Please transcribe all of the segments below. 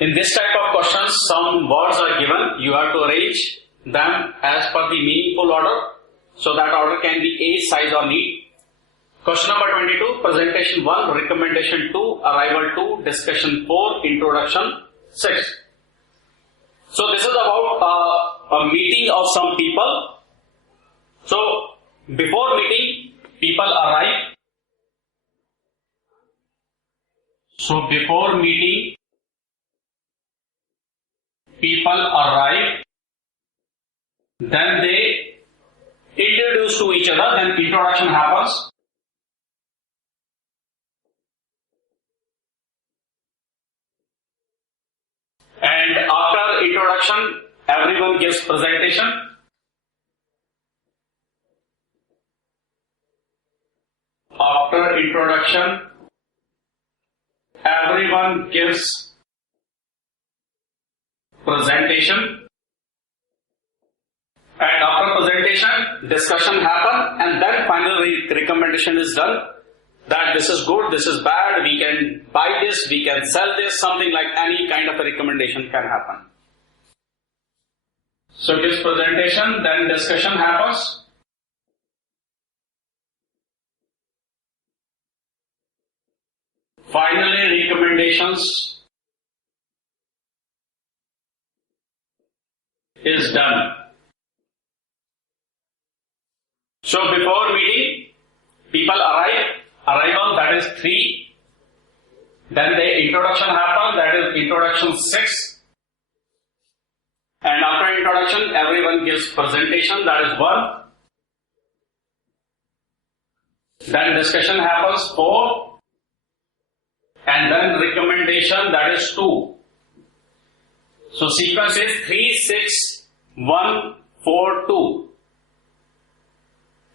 In this type of questions, some words are given. You have to arrange them as per the meaningful order. So that order can be age, size or need. Question number 22, presentation 1, recommendation 2, arrival 2, discussion 4, introduction 6. So this is about a meeting of some people. So before meeting, people arrive. So before meeting, people arrive. Then they introduce to each other. Then introduction happens. And after introduction, everyone gives presentation. After introduction, everyone gives presentation. And after presentation, discussion happens, and then final recommendation is done. That this is good, this is bad, we can buy this, we can sell this, something like any kind of a recommendation can happen. So this presentation, then discussion happens. Finally, recommendations is done. So before meeting, people arrive. Arrival, that is 3. Then the introduction happens, that is introduction 6. And after introduction, everyone gives presentation, that is 1. Then discussion happens, 4. And then recommendation, that is 2. So sequence is 3, 6, 1, 4, 2.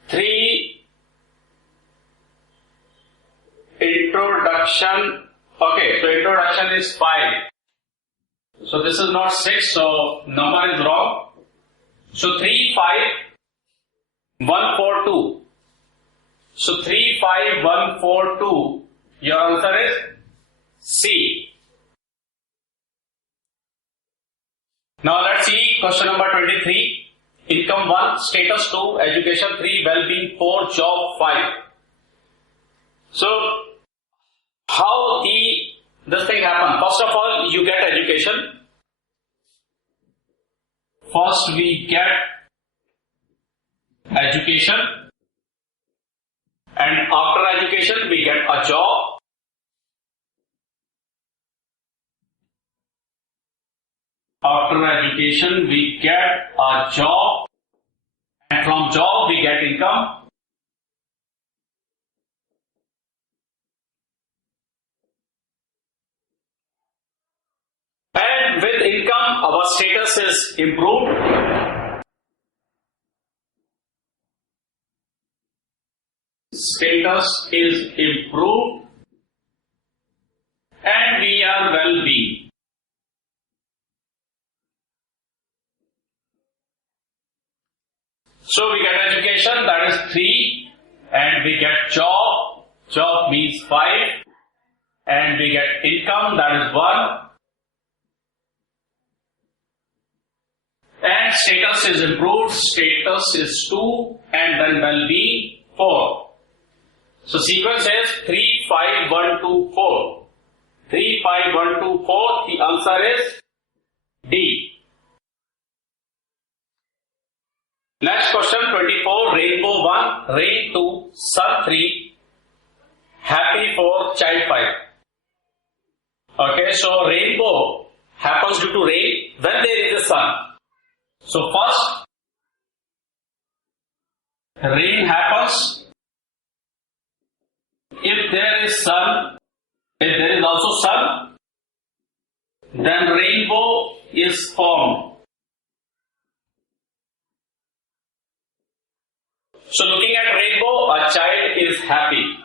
3. Introduction. Okay, so introduction is 5. So this is not 6, so number is wrong. So 3, 5, 1, 4, 2. So 3, 5, 1, 4, 2. Your answer is C. Now let's see question number 23. Income 1, status 2, education 3, well-being 4, job 5. So how this thing happen? First of all, you get education. First we get education, and after education we get a job. After education we get a job, and from job we get income. And with income, our status is improved. Status is improved. And we are well-being. So we get education, that is 3. And we get job. Job means 5. And we get income, that is 1. And status is improved, status is 2, and then well-being 4. So sequence is 3, 5, 1, 2, 4. 3, 5, 1, 2, 4. The answer is D. Next question 24. Rainbow 1, rain 2, sun 3, happy 4, child 5. Okay, so rainbow happens due to rain when there is a sun. So first, rain happens if there is sun, if there is also sun, then rainbow is formed. So looking at rainbow, a child is happy.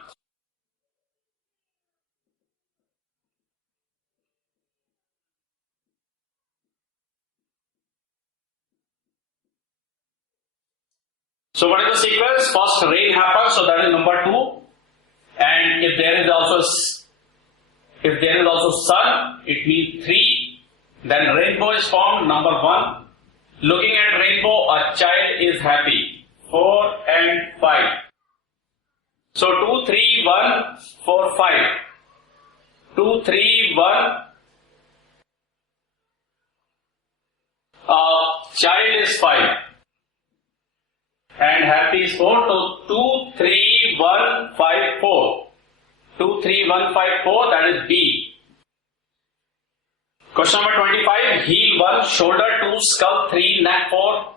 So what is the sequence? First rain happens, so that is number 2. And if there is also sun, it means 3. Then rainbow is formed, number 1. Looking at rainbow, a child is happy. 4 and 5. So 2, 3, 1, 4, 5. 2, 3, 1. Child is 5. And happy is 4. So 2, 3, 1, 5, 4. 2, 3, 1, 5, 4. That is B. Question number 25. Heel 1, shoulder 2, skull 3, neck 4,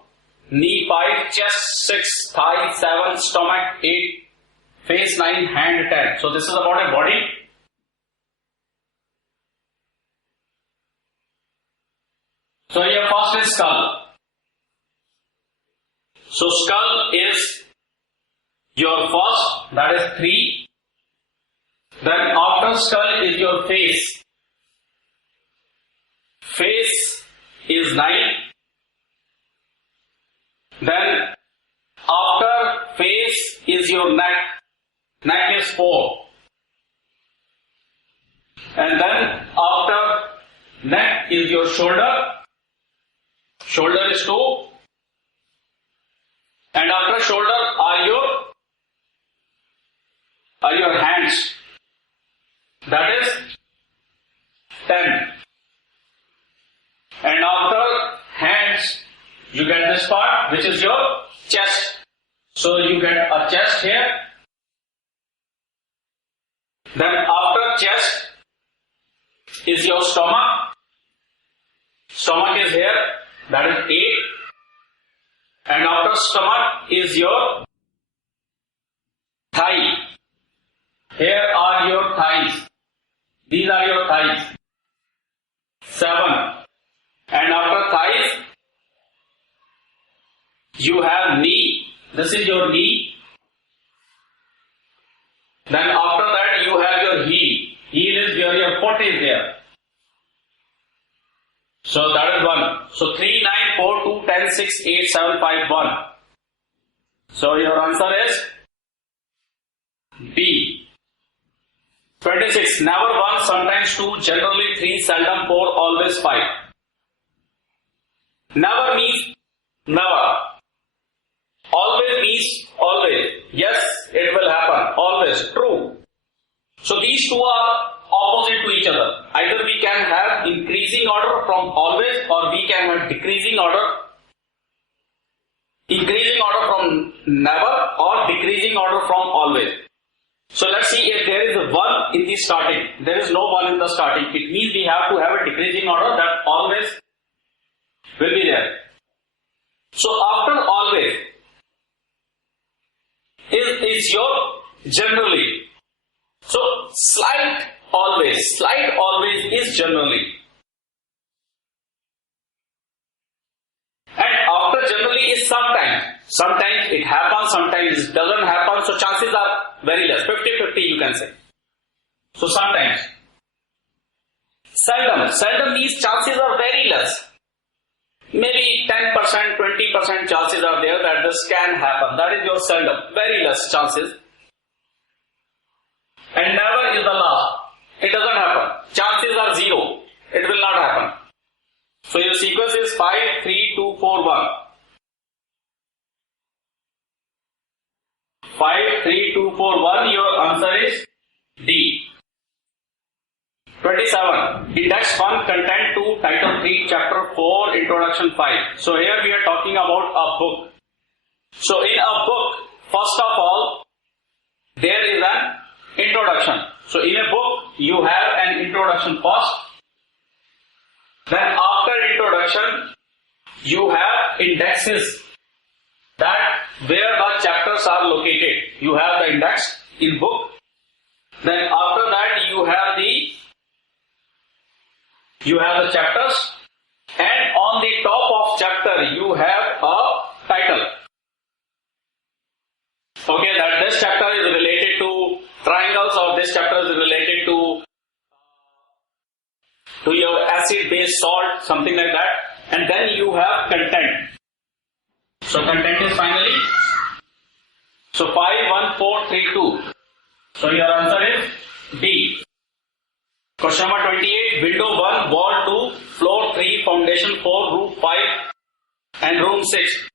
knee 5, chest 6, thigh 7, stomach 8, face 9, hand 10. So this is about a body. So here first is skull. So skull is your first, that is 3. Then after skull is your face. Face is 9. Then after face is your neck. Neck is 4. And then after neck is your shoulder. Shoulder is 2. And after shoulder are your hands. That is 10. And after hands, you get this part, which is your chest. So you get a chest here. Then after chest is your stomach. Stomach is here, that is 8. And after stomach is your thigh. Here are your thighs. These are your thighs. 7. And after thighs, you have knee. This is your knee. Then after that, you have your heel. Heel is where your foot is there. So that is 1. So 3, 9, 4, 2, 10, 6, 8, 7, 5, 1. So your answer is B. 26. Never 1, sometimes 2, generally 3, seldom 4, always 5. Never means never. Always means always. Yes, it will happen. Always. True. So these two are opposite to each other. Either we can have increasing order from always, or we can have decreasing order. Increasing order from never, or decreasing order from always. So let's see if there is a 1 in the starting. There is no 1 in the starting. It means we have to have a decreasing order that always will be there. So after always is your generally. So slight always is generally. And after generally is sometimes. Sometimes it happens, sometimes it doesn't happen. So chances are very less. 50-50 you can say. So sometimes. Seldom means chances are very less. Maybe 10%, 20% chances are there that this can happen. That is your seldom. Very less chances. And never is the last. It doesn't happen. Chances are 0. It will not happen. So your sequence is 5, 3, 2, 4, 1. 5, 3, 2, 4, 1. Your answer is D. 27. Index 1, Content 2, Title 3, Chapter 4, Introduction 5. So here we are talking about a book. So in a book, first of all, there is an introduction. So in a book, you have an introduction first. Then after introduction, you have indexes. That where the chapters are located. You have the index in book. Then after that, you have the chapters, and on the top of chapter you have a title. Okay, that this chapter is related to triangles, or this chapter is related to your acid, base, salt, something like that. And then you have content. So content is finally. So 5, 1, 4, 3, 2. So your answer is D. Question number 28. Window 1, wall 2, floor 3, room 6.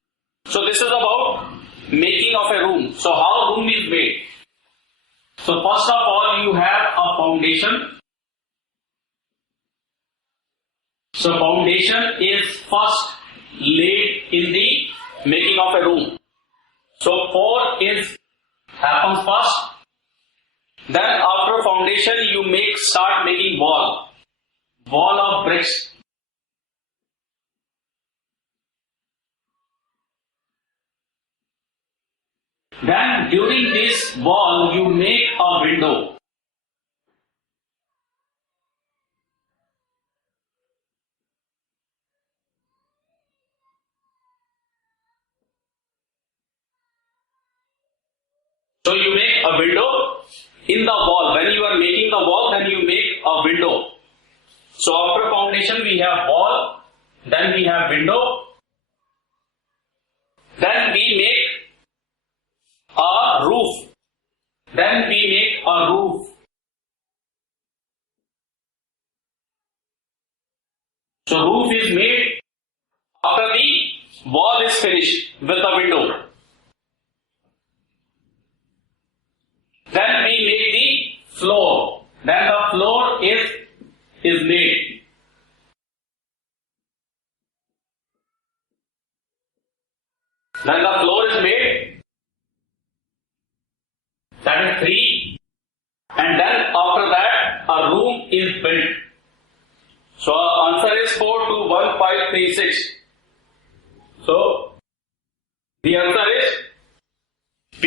So this is about making of a room. So how room is made? So first of all, you have a foundation. So foundation is first laid in the making of a room. So pour is happens first. Then after foundation, you start making wall of bricks. Then during this wall, you make a window. So you make a window in the wall. When you are making the wall, then you make a window. So after foundation, we have wall, then we have window, then we make a roof. Then we make a roof. So roof is made after the wall is finished with the window. Then we make the floor. Then the floor is made. Then the floor is made. That is 3. And then after that a room is built. So our answer is 4 to 1, 5, 3, 6. So the answer is B.